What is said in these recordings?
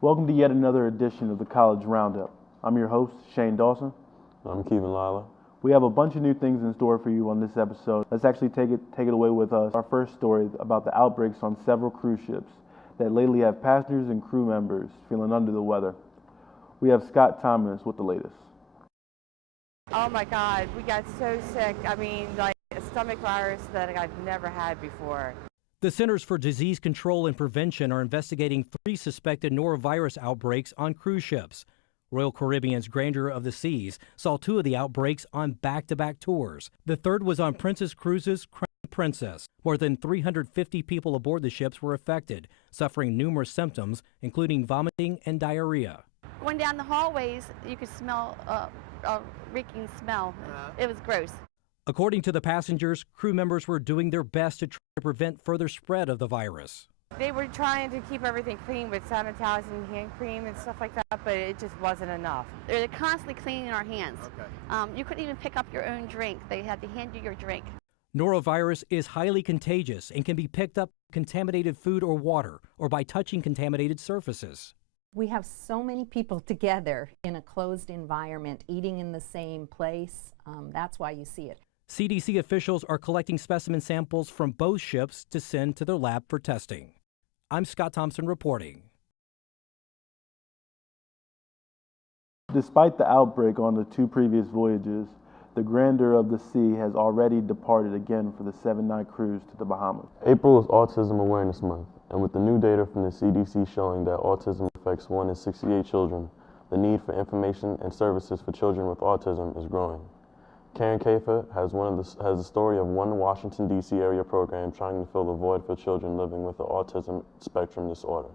Welcome to yet another edition of the College Roundup. I'm your host, Shane Dawson. I'm Kevin Lala. We have a bunch of new things in store for you on this episode. Let's actually take it away with us. Our first story about the outbreaks on several cruise ships that lately have passengers and crew members feeling under the weather. We have Scott Thomas with the latest. Oh my God, we got so sick. I mean, like a stomach virus that I've never had before. The Centers for Disease Control and Prevention are investigating 3 suspected norovirus outbreaks on cruise ships. Royal Caribbean's Grandeur of the Seas saw 2 of the outbreaks on back-to-back tours. The third was on Princess Cruises' Crown Princess. More than 350 people aboard the ships were affected, suffering numerous symptoms, including vomiting and diarrhea. Going down the hallways, you could smell a reeking smell. It was gross. According to the passengers, crew members were doing their best to try to prevent further spread of the virus. They were trying to keep everything clean with sanitizing hand cream and stuff like that, but it just wasn't enough. They're constantly cleaning our hands. Okay. You couldn't even pick up your own drink. They had to hand you your drink. Norovirus is highly contagious and can be picked up with contaminated food or water or by touching contaminated surfaces. We have so many people together in a closed environment, eating in the same place. That's why you see it. CDC officials are collecting specimen samples from both ships to send to their lab for testing. I'm Scott Thompson reporting. Despite the outbreak on the 2 previous voyages, the Grandeur of the Sea has already departed again for the 7-night cruise to the Bahamas. April is Autism Awareness Month, and with the new data from the CDC showing that autism affects 1 in 68 children, the need for information and services for children with autism is growing. Karen Kafer has the story of one Washington, D.C. area program trying to fill the void for children living with the autism spectrum disorder.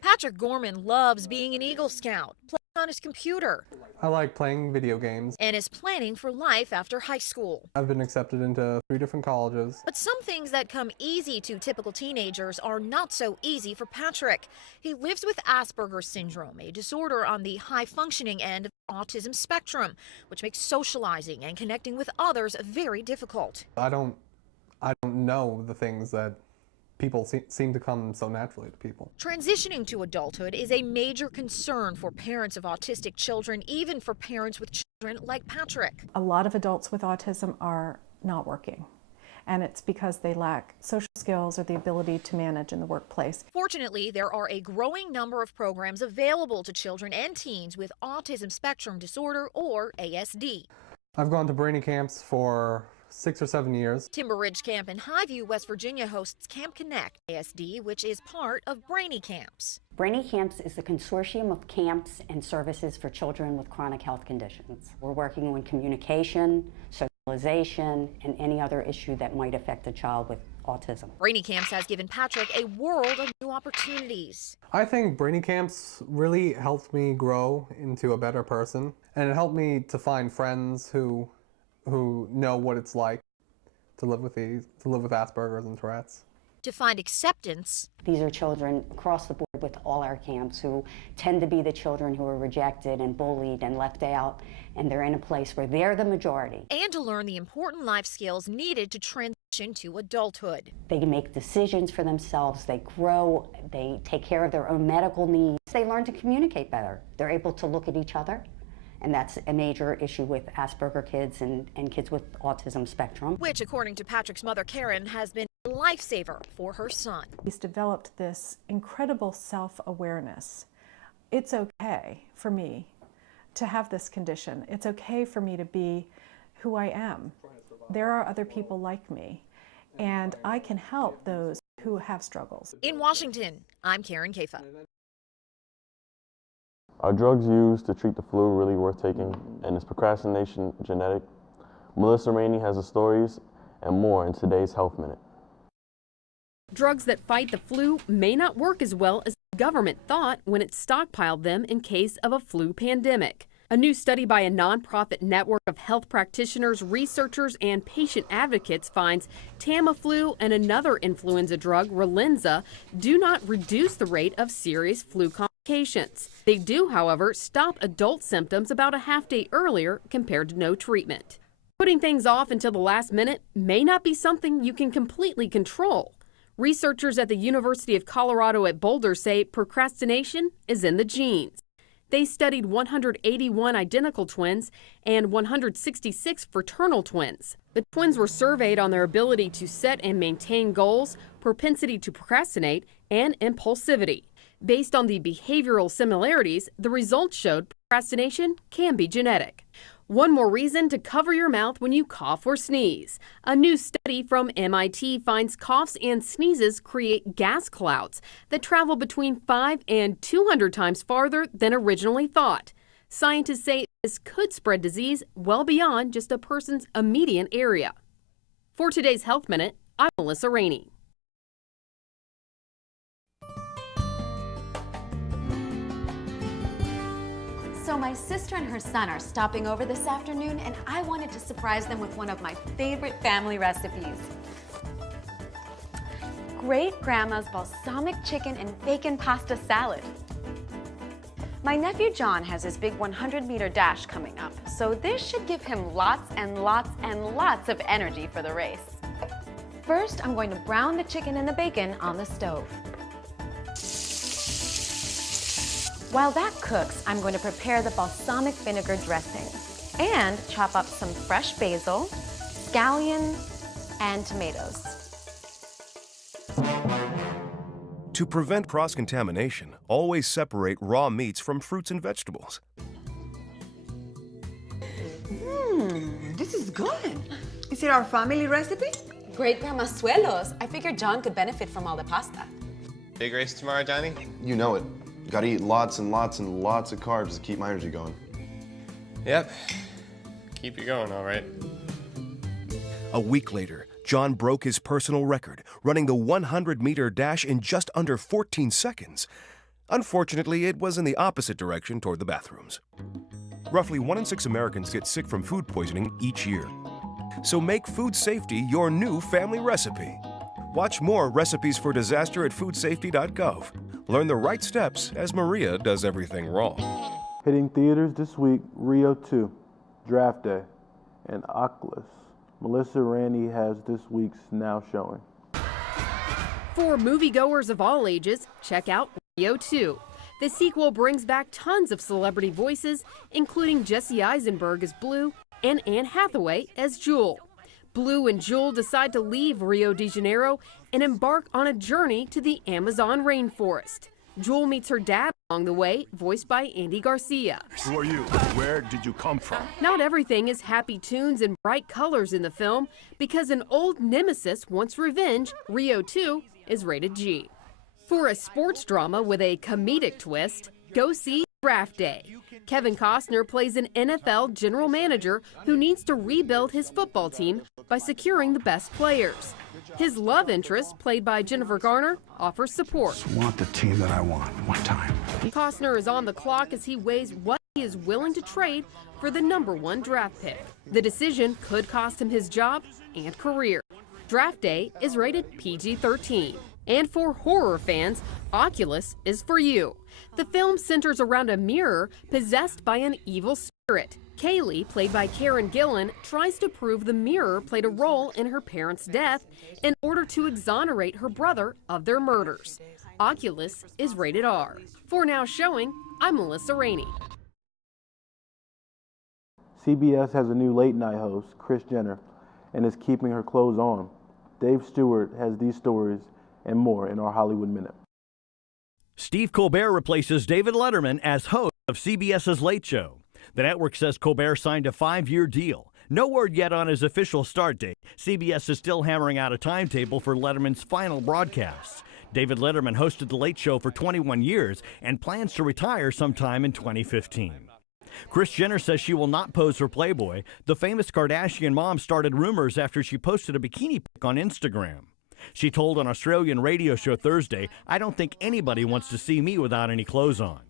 Patrick Gorman loves being an Eagle Scout, playing on his computer. I like playing video games. And is planning for life after high school. I've been accepted into 3 different colleges. But some things that come easy to typical teenagers are not so easy for Patrick. He lives with Asperger's syndrome, a disorder on the high-functioning end of the autism spectrum, which makes socializing and connecting with others very difficult. I don't know the things that people seem to come so naturally to people. Transitioning to adulthood is a major concern for parents of autistic children, even for parents with children like Patrick. A lot of adults with autism are not working, and it's because they lack social skills or the ability to manage in the workplace. Fortunately, there are a growing number of programs available to children and teens with autism spectrum disorder, or ASD. I've gone to Brainy camps for 6 or 7 years. Timber Ridge Camp in Highview, West Virginia hosts Camp Connect ASD, which is part of Brainy Camps. Brainy Camps is a consortium of camps and services for children with chronic health conditions. We're working on communication, socialization, and any other issue that might affect a child with autism. Brainy Camps has given Patrick a world of new opportunities. I think Brainy Camps really helped me grow into a better person, and it helped me to find friends who know what it's like to live with Asperger's and Tourette's. To find acceptance. These are children across the board with all our camps who tend to be the children who are rejected and bullied and left out, and they're in a place where they're the majority. And to learn the important life skills needed to transition to adulthood. They can make decisions for themselves, they grow, they take care of their own medical needs. They learn to communicate better. They're able to look at each other. And that's a major issue with Asperger kids and kids with autism spectrum. Which, according to Patrick's mother, Karen, has been a lifesaver for her son. He's developed this incredible self-awareness. It's okay for me to have this condition. It's okay for me to be who I am. There are other people like me, and I can help those who have struggles. In Washington, I'm Karen Kafer. Are drugs used to treat the flu really worth taking? And is procrastination genetic? Melissa Rainey has the stories and more in today's Health Minute. Drugs that fight the flu may not work as well as the government thought when it stockpiled them in case of a flu pandemic. A new study by a nonprofit network of health practitioners, researchers, and patient advocates finds Tamiflu and another influenza drug, Relenza, do not reduce the rate of serious flu complications. They do, however, stop adult symptoms about a half day earlier compared to no treatment. Putting things off until the last minute may not be something you can completely control. Researchers at the University of Colorado at Boulder say procrastination is in the genes. They studied 181 identical twins and 166 fraternal twins. The twins were surveyed on their ability to set and maintain goals, propensity to procrastinate, and impulsivity. Based on the behavioral similarities, the results showed procrastination can be genetic. One more reason to cover your mouth when you cough or sneeze. A new study from MIT finds coughs and sneezes create gas clouds that travel between 5 and 200 times farther than originally thought. Scientists say this could spread disease well beyond just a person's immediate area. For today's Health Minute, I'm Melissa Rainey. So my sister and her son are stopping over this afternoon, and I wanted to surprise them with one of my favorite family recipes. Great Grandma's balsamic chicken and bacon pasta salad. My nephew John has his big 100-meter dash coming up, so this should give him lots and lots and lots of energy for the race. First, I'm going to brown the chicken and the bacon on the stove. While that cooks, I'm going to prepare the balsamic vinegar dressing and chop up some fresh basil, scallion, and tomatoes. To prevent cross-contamination, always separate raw meats from fruits and vegetables. This is good. Is it our family recipe? Great Grandma Suelos. I figured John could benefit from all the pasta. Big race tomorrow, Johnny? You know it. Gotta eat lots and lots and lots of carbs to keep my energy going. Yep. Keep you going, all right. A week later, John broke his personal record, running the 100-meter dash in just under 14 seconds. Unfortunately, it was in the opposite direction toward the bathrooms. Roughly 1 in 6 Americans get sick from food poisoning each year. So make food safety your new family recipe. Watch more recipes for disaster at foodsafety.gov. Learn the right steps as Maria does everything wrong. Hitting theaters this week, Rio 2, Draft Day, and Oculus. Melissa Rainey has this week's Now showing. For moviegoers of all ages, check out Rio 2. The sequel brings back tons of celebrity voices, including Jesse Eisenberg as Blue and Anne Hathaway as Jewel. Blue and Jewel decide to leave Rio de Janeiro and embark on a journey to the Amazon rainforest. Jewel meets her dad along the way, voiced by Andy Garcia. Who are you? Where did you come from? Not everything is happy tunes and bright colors in the film, because an old nemesis wants revenge. Rio 2 is rated G. For a sports drama with a comedic twist, go see Draft Day. Kevin Costner plays an NFL general manager who needs to rebuild his football team by securing the best players. His love interest, played by Jennifer Garner, offers support. I want the team that I want, one time. Costner is on the clock as he weighs what he is willing to trade for the #1 draft pick. The decision could cost him his job and career. Draft Day is rated PG-13. And for horror fans, Oculus is for you. The film centers around a mirror possessed by an evil spirit. Kaylee, played by Karen Gillan, tries to prove the mirror played a role in her parents' death in order to exonerate her brother of their murders. Oculus is rated R. For Now Showing, I'm Melissa Rainey. CBS has a new late-night host, Kris Jenner, and is keeping her clothes on. Dave Stewart has these stories and more in our Hollywood Minute. Steve Colbert replaces David Letterman as host of CBS's Late Show. The network says Colbert signed a 5-year deal. No word yet on his official start date. CBS is still hammering out a timetable for Letterman's final broadcasts. David Letterman hosted The Late Show for 21 years and plans to retire sometime in 2015. Kris Jenner says she will not pose for Playboy. The famous Kardashian mom started rumors after she posted a bikini pic on Instagram. She told an Australian radio show Thursday, "I don't think anybody wants to see me without any clothes on."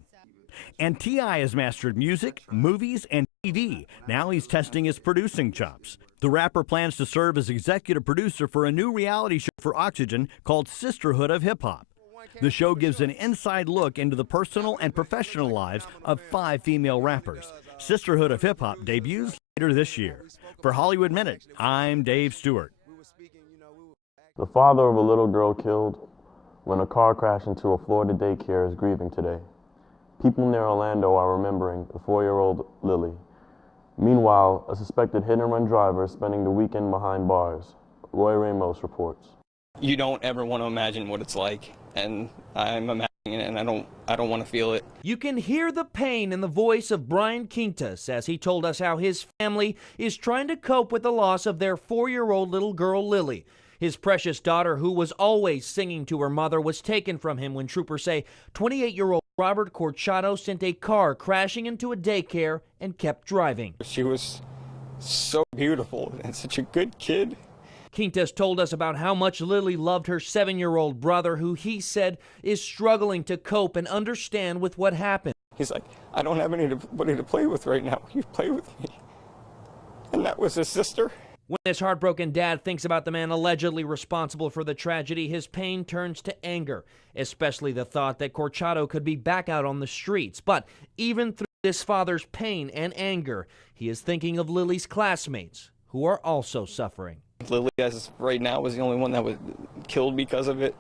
And T.I. has mastered music, movies, and TV. Now he's testing his producing chops. The rapper plans to serve as executive producer for a new reality show for Oxygen called Sisterhood of Hip Hop. The show gives an inside look into the personal and professional lives of 5 female rappers. Sisterhood of Hip Hop debuts later this year. For Hollywood Minute, I'm Dave Stewart. The father of a little girl killed when a car crashed into a Florida daycare is grieving today. People near Orlando are remembering the 4-year-old Lily. Meanwhile, a suspected hit-and-run driver is spending the weekend behind bars. Roy Ramos reports. You don't ever want to imagine what it's like, and I'm imagining it, and I don't want to feel it. You can hear the pain in the voice of Brian Quintas as he told us how his family is trying to cope with the loss of their 4-year-old little girl, Lily. His precious daughter, who was always singing to her mother, was taken from him when troopers say 28-year-old Robert Corchado sent a car crashing into a daycare and kept driving. She was so beautiful and such a good kid. Quintas told us about how much Lily loved her 7-year-old brother, who he said is struggling to cope and understand with what happened. He's like, I don't have anybody to play with right now. You play with me. And that was his sister. When this heartbroken dad thinks about the man allegedly responsible for the tragedy, his pain turns to anger, especially the thought that Corchado could be back out on the streets. But even through this father's pain and anger, he is thinking of Lily's classmates, who are also suffering. Lily, as right now, was the only one that was killed because of it,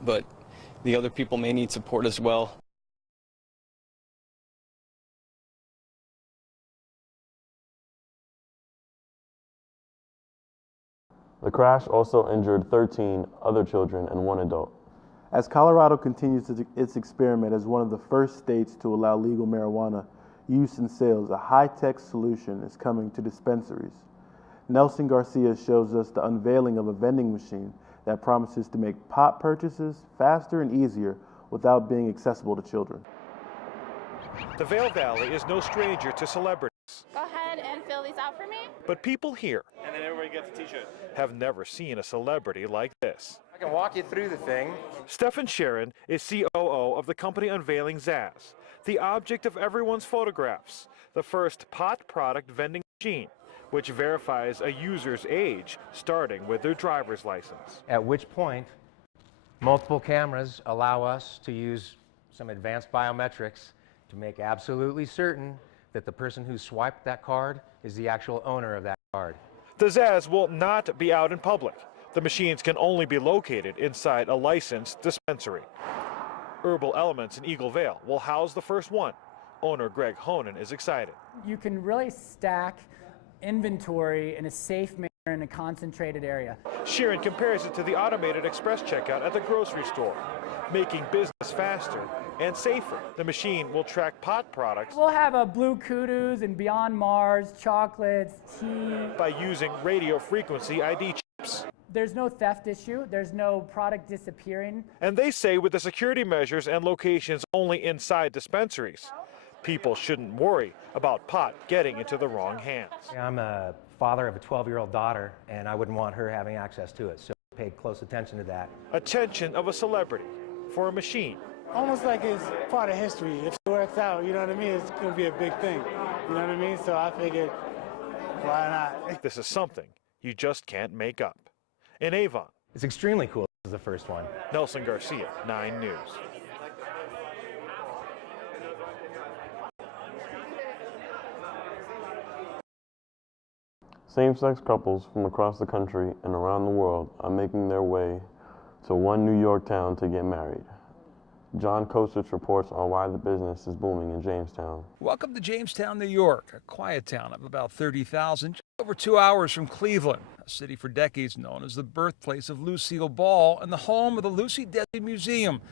but the other people may need support as well. The crash also injured 13 other children and 1 adult. As Colorado continues its experiment as one of the first states to allow legal marijuana use and sales, a high-tech solution is coming to dispensaries. Nelson Garcia shows us the unveiling of a vending machine that promises to make pot purchases faster and easier without being accessible to children. The Vail Valley is no stranger to celebrities. Go ahead and fill these out for me. But people here and then everybody gets a t-shirt. Have never seen a celebrity like this. I can walk you through the thing. Stefan Sharon is COO of the company unveiling Zaz, the object of everyone's photographs, the first pot product vending machine, which verifies a user's age starting with their driver's license. At which point, multiple cameras allow us to use some advanced biometrics to make absolutely certain that the person who swiped that card is the actual owner of that card. The Zaz will not be out in public. The machines can only be located inside a licensed dispensary. Herbal Elements in Eagle Vale will house the first one. Owner Greg Honan is excited. You can really stack inventory in a safe manner in a concentrated area. Sharon compares it to the automated express checkout at the grocery store, making business faster and safer. The machine will track pot products. We'll have a Blue Kudus and Beyond Mars, chocolates, tea. By using radio frequency ID chips. There's no theft issue. There's no product disappearing. And they say with the security measures and locations only inside dispensaries, people shouldn't worry about pot getting into the wrong hands. I'm a father of a 12-year-old daughter, and I wouldn't want her having access to it, so I paid close attention to that. Attention of a celebrity for a machine. Almost like it's part of history. If it works out, you know what I mean, it's going to be a big thing. You know what I mean? So I figured, why not? This is something you just can't make up. In Avon. It's extremely cool. This is the first one. Nelson Garcia, 9 News. Same-sex couples from across the country and around the world are making their way to one New York town to get married. John Kosich reports on why the business is booming in Jamestown. Welcome to Jamestown, New York, a quiet town of about 30,000, just over 2 hours from Cleveland, a city for decades known as the birthplace of Lucille Ball and the home of the Lucy Desi Museum.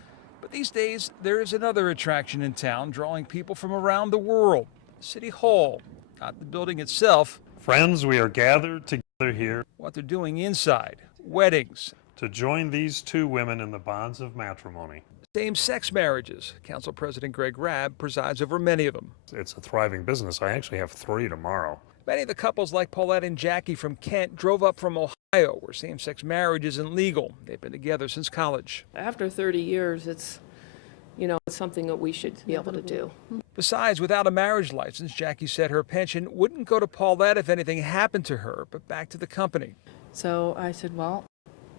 But these days, there is another attraction in town drawing people from around the world, City Hall, not the building itself. Friends, we are gathered together here. What they're doing inside, weddings. To join these two women in the bonds of matrimony. Same-sex marriages. Council President Greg Rabb presides over many of them. It's a thriving business. I actually have 3 tomorrow. Many of the couples like Paulette and Jackie from Kent drove up from Ohio, where same-sex marriage isn't legal. They've been together since college. After 30 years, it's something that we should be able to do. Besides, without a marriage license, Jackie said her pension wouldn't go to Paulette if anything happened to her, but back to the company. So I said, well,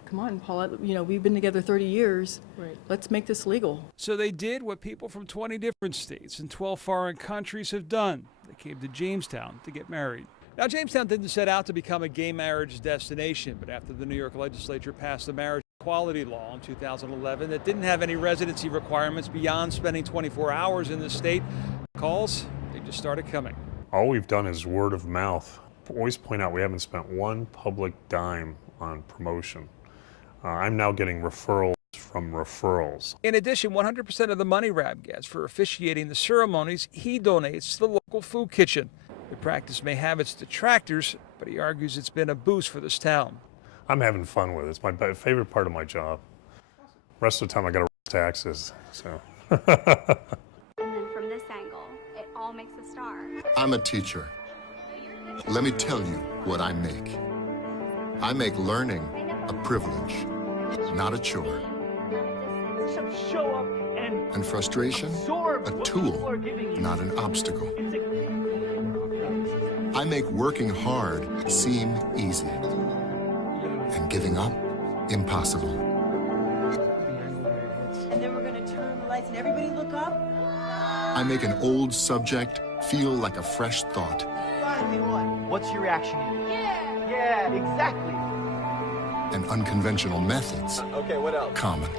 come on, Paulette, we've been together 30 years. Right. Let's make this legal. So they did what people from 20 different states and 12 foreign countries have done. They came to Jamestown to get married. Now, Jamestown didn't set out to become a gay marriage destination, but after the New York legislature passed the marriage equality law in 2011 that didn't have any residency requirements beyond spending 24 hours in the state, calls, they just started coming. All we've done is word of mouth. Always point out we haven't spent one public dime on promotion. I'm now getting referrals from referrals. In addition, 100% of the money Rab gets for officiating the ceremonies, he donates to the local food kitchen. The practice may have its detractors, but he argues it's been a boost for this town. I'm having fun with it. It's my favorite part of my job. Rest of the time I got to raise taxes, so. And then from this angle, it all makes a star. I'm a teacher. Let me tell you what I make. I make learning a privilege, not a chore. Show up And frustration, a tool, not an obstacle. I make working hard seem easy, and giving up impossible. And then we're going to turn the lights and everybody look up. I make an old subject feel like a fresh thought. Finally won. What's your reaction? Yeah. Yeah, exactly. And unconventional methods Okay, what else? common.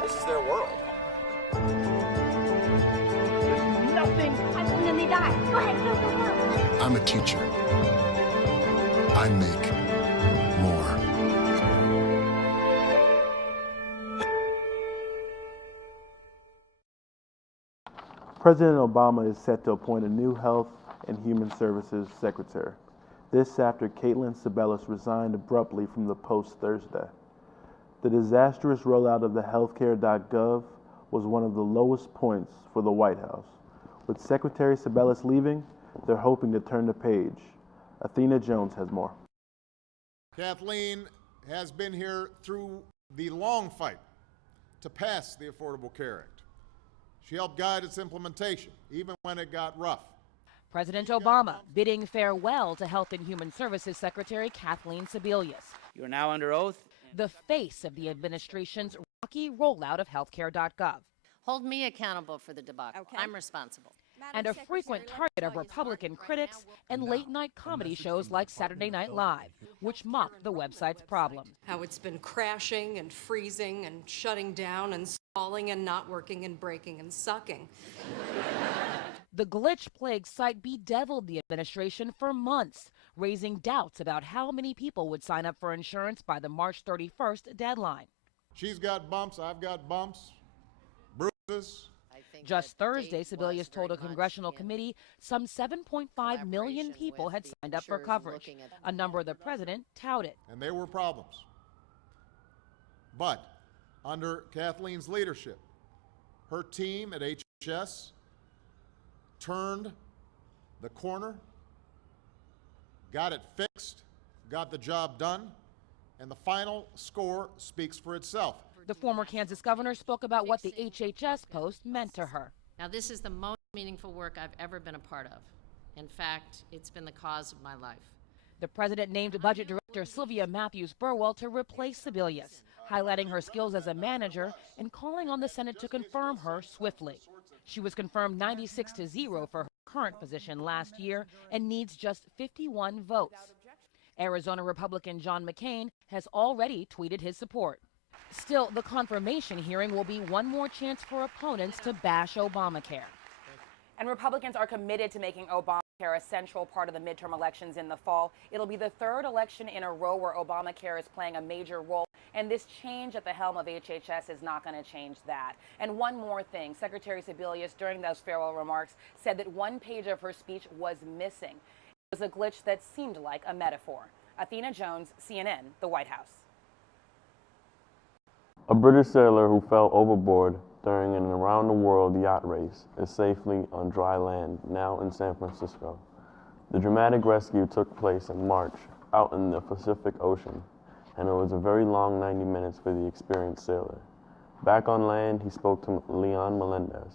This is their world. Nothing. I think then they die. Go ahead, go, go, go. I'm a teacher. I make more. President Obama is set to appoint a new Health and Human Services Secretary. This after Caitlin Sebelius resigned abruptly from the post Thursday. The disastrous rollout of the healthcare.gov was one of the lowest points for the White House. With Secretary Sebelius leaving, they're hoping to turn the page. Athena Jones has more. Kathleen has been here through the long fight to pass the Affordable Care Act. She helped guide its implementation, even when it got rough. President Obama bidding farewell to Health and Human Services Secretary Kathleen Sebelius. You're now under oath. The face of the administration's rocky rollout of healthcare.gov. Hold me accountable for the debacle. Okay. I'm responsible. And a frequent target of Republican critics and late-night comedy shows like Saturday Night Live, which mock the website's problem. How it's been crashing and freezing and shutting down and stalling and not working and breaking and sucking. The glitch-plagued site bedeviled the administration for months, raising doubts about how many people would sign up for insurance by the March 31st deadline. She's got bumps, I've got bumps, bruises. Just Thursday, Sebelius told a congressional committee some 7.5 million people had signed up for coverage, a number the president touted. And there were problems. But under Kathleen's leadership, her team at HHS turned the corner, got it fixed, got the job done, and the final score speaks for itself. The former Kansas governor spoke about what the HHS post meant to her. Now, this is the most meaningful work I've ever been a part of. In fact, it's been the cause of my life. The president named Budget Director Sylvia Matthews Burwell to replace Sebelius, highlighting her skills as a manager and calling on the Senate to confirm her swiftly. She was confirmed 96-0 for her current position last year and needs just 51 votes. Arizona Republican John McCain has already tweeted his support. Still, the confirmation hearing will be one more chance for opponents to bash Obamacare. And Republicans are committed to making Obamacare a central part of the midterm elections in the fall. It'll be the third election in a row where Obamacare is playing a major role, and this change at the helm of HHS is not going to change that. And one more thing, Secretary Sebelius, during those farewell remarks, said that one page of her speech was missing. It was a glitch that seemed like a metaphor. Athena Jones, CNN, the White House. A British sailor who fell overboard during an around-the-world yacht race is safely on dry land, now in San Francisco. The dramatic rescue took place in March out in the Pacific Ocean, and it was a very long 90 minutes for the experienced sailor. Back on land, he spoke to Leon Melendez.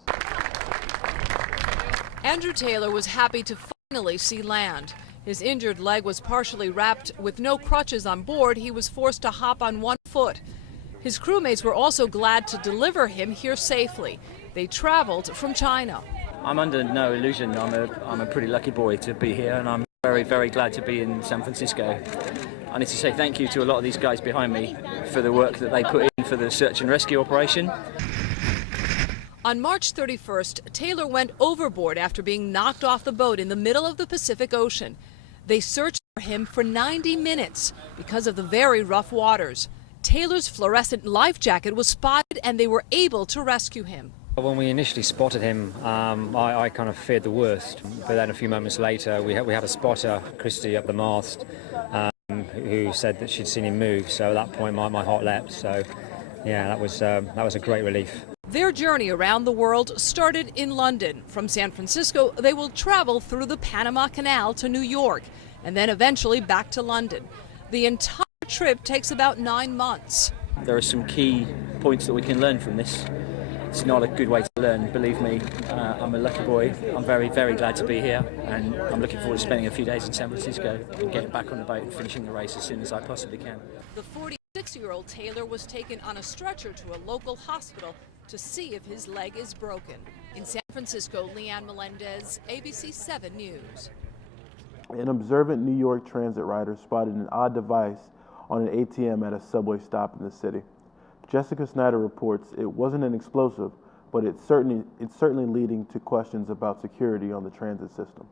Andrew Taylor was happy to finally see land. His injured leg was partially wrapped. With no crutches on board, he was forced to hop on one foot. His crewmates were also glad to deliver him here safely. They traveled from China. I'm under no illusion. I'm a pretty lucky boy to be here, and I'm very, very glad to be in San Francisco. I need to say thank you to a lot of these guys behind me for the work that they put in for the search and rescue operation. On March 31st, Taylor went overboard after being knocked off the boat in the middle of the Pacific Ocean. They searched for him for 90 minutes because of the very rough waters. Taylor's fluorescent life jacket was spotted and they were able to rescue him. When we initially spotted him, I kind of feared the worst. But then a few moments later, we had a spotter, Christy, up the mast, who said that she'd seen him move. So at that point, my heart leapt. So, yeah, that was a great relief. Their journey around the world started in London. From San Francisco, they will travel through the Panama Canal to New York, and then eventually back to London. The entire trip takes about 9 months. There are some key points that we can learn from this. It's not a good way to learn, believe me. I'm a lucky boy. I'm very, very glad to be here, and I'm looking forward to spending a few days in San Francisco and getting back on the boat and finishing the race as soon as I possibly can. The 46-year-old Taylor was taken on a stretcher to a local hospital to see if his leg is broken. In San Francisco, Leanne Melendez, ABC 7 News. An observant New York transit rider spotted an odd device on an ATM at a subway stop in the city. Jessica Snyder reports it wasn't an explosive, but it's certainly leading to questions about security on the transit system.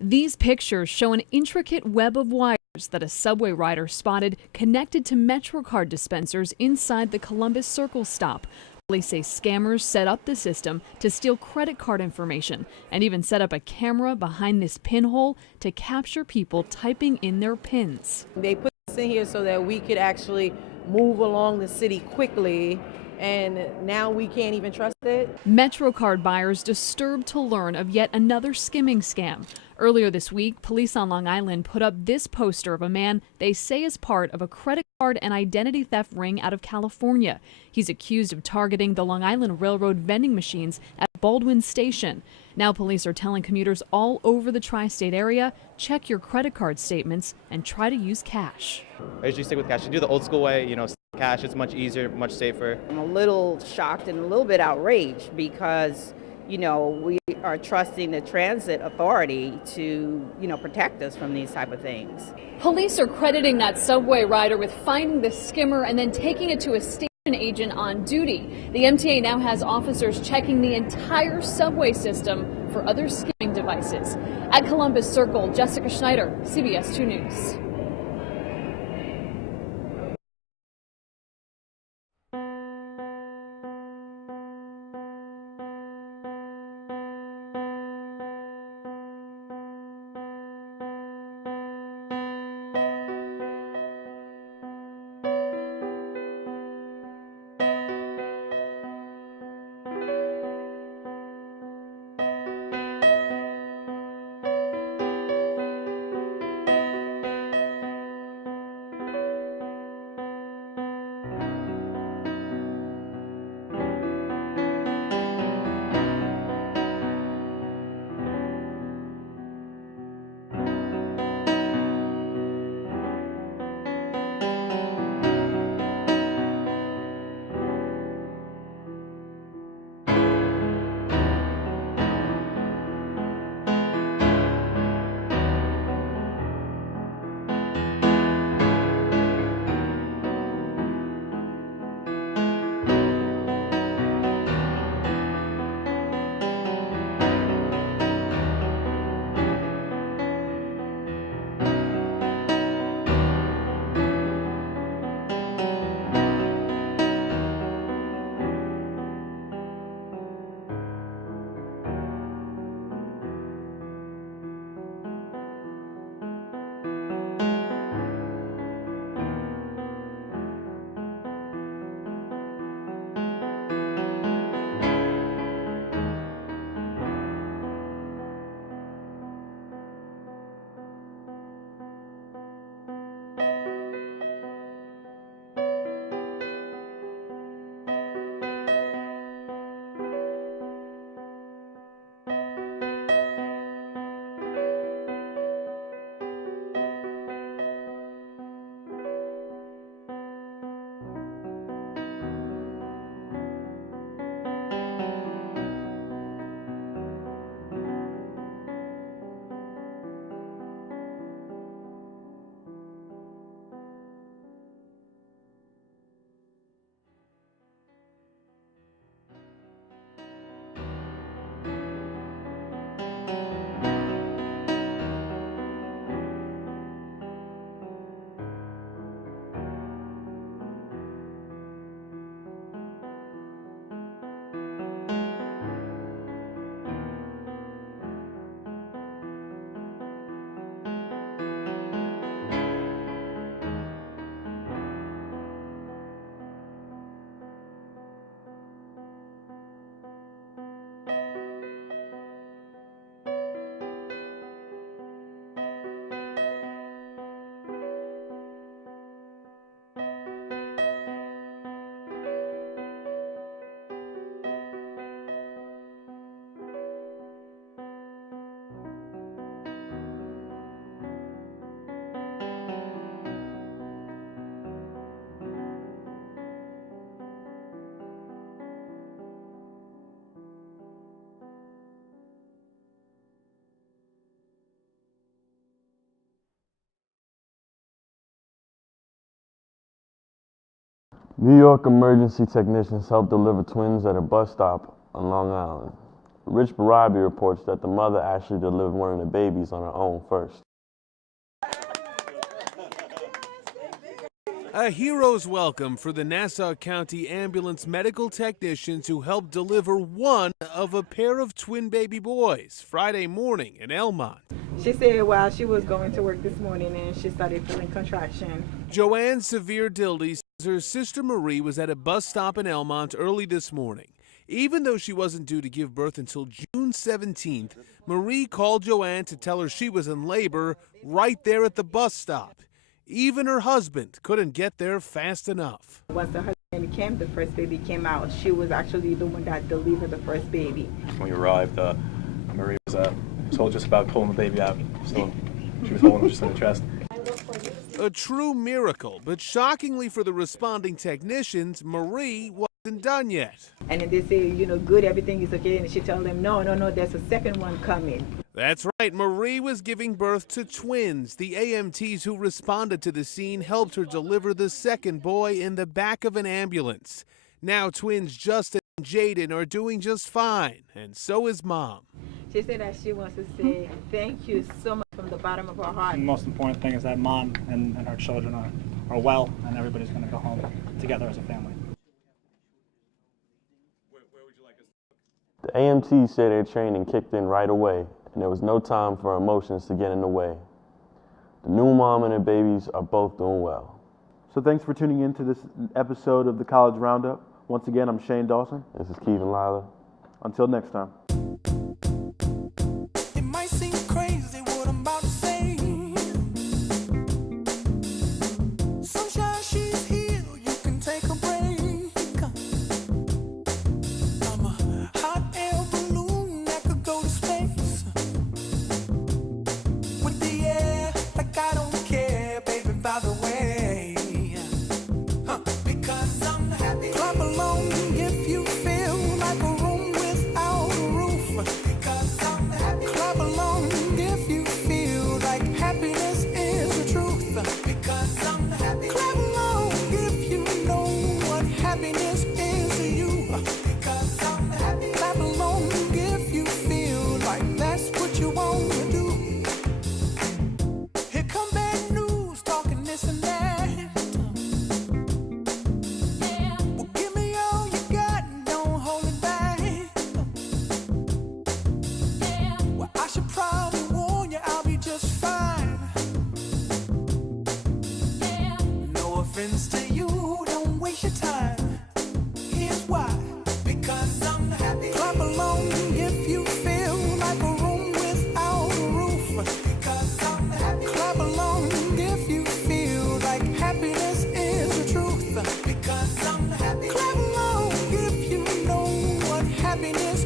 These pictures show an intricate web of wires that a subway rider spotted connected to MetroCard dispensers inside the Columbus Circle stop. Police say scammers set up the system to steal credit card information and even set up a camera behind this pinhole to capture people typing in their PINs. They put this in here so that we could actually move along the city quickly, and now we can't even trust it. MetroCard buyers disturbed to learn of yet another skimming scam. Earlier this week, police on Long Island put up this poster of a man they say is part of a credit card and identity theft ring out of California. He's accused of targeting the Long Island Railroad vending machines at Baldwin Station. Now police are telling commuters all over the tri-state area, check your credit card statements and try to use cash. I usually stick with cash. You do the old school way, cash. It's much easier, much safer. I'm a little shocked and a little bit outraged because, we are trusting the transit authority to, protect us from these type of things. Police are crediting that subway rider with finding the skimmer and then taking it to a station agent on duty. The MTA now has officers checking the entire subway system for other skimming devices. At Columbus Circle, Jessica Schneider, CBS 2 News. New York emergency technicians helped deliver twins at a bus stop on Long Island. Rich Barabi reports that the mother actually delivered one of the babies on her own first. A hero's welcome for the Nassau County ambulance medical technicians who helped deliver one of a pair of twin baby boys Friday morning in Elmont. She said while she was going to work this morning and she started feeling contraction. Joanne Severe Dildy says her sister Marie was at a bus stop in Elmont early this morning. Even though she wasn't due to give birth until June 17th, Marie called Joanne to tell her she was in labor right there at the bus stop. Even her husband couldn't get there fast enough. Once the husband came, the first baby came out. She was actually the one that delivered the first baby. When we arrived, Marie was just about pulling the baby out. So she was holding him just in the chest. A true miracle, but shockingly for the responding technicians, Marie wasn't done yet. And then they say, good, everything is okay. And she told them, no, there's a second one coming. That's right, Marie was giving birth to twins. The AMTs who responded to the scene helped her deliver the second boy in the back of an ambulance. Now twins Justin and Jaden are doing just fine, and so is Mom. She said that she wants to say thank you so much from the bottom of her heart. The most important thing is that Mom and her children are well, and everybody's going to go home together as a family. The AMTs say their training kicked in right away, and there was no time for emotions to get in the way. The new mom and her babies are both doing well. So thanks for tuning in to this episode of the College Roundup. Once again, I'm Shane Dawson. This is Kevin Lila. Until next time. It might seem crazy what I'm about to say. Sunshine, she's here, you can take a break. I'm a hot air balloon that could go to space. With the air, like I don't care, baby, by the way. Because I'm happy. Clap along if you feel like a room without a roof. Because I'm happy. Clap along if you feel like happiness is the truth. Because I'm happy. Clap along if you know what happiness is to you. Because I'm happy. Clap along if you feel like that's what you want to do. Here come bad news, talking this and that. Well, give me all you got and don't hold it back. Well, I should probably warn you, I'll be just fine. No offense to you, don't waste your time. Here's why. Because I'm happy. Clap along if you feel like a room without a roof. Because I'm happy. Clap along if you feel like happiness is the truth. Because I'm happy. Clap along if you know what happiness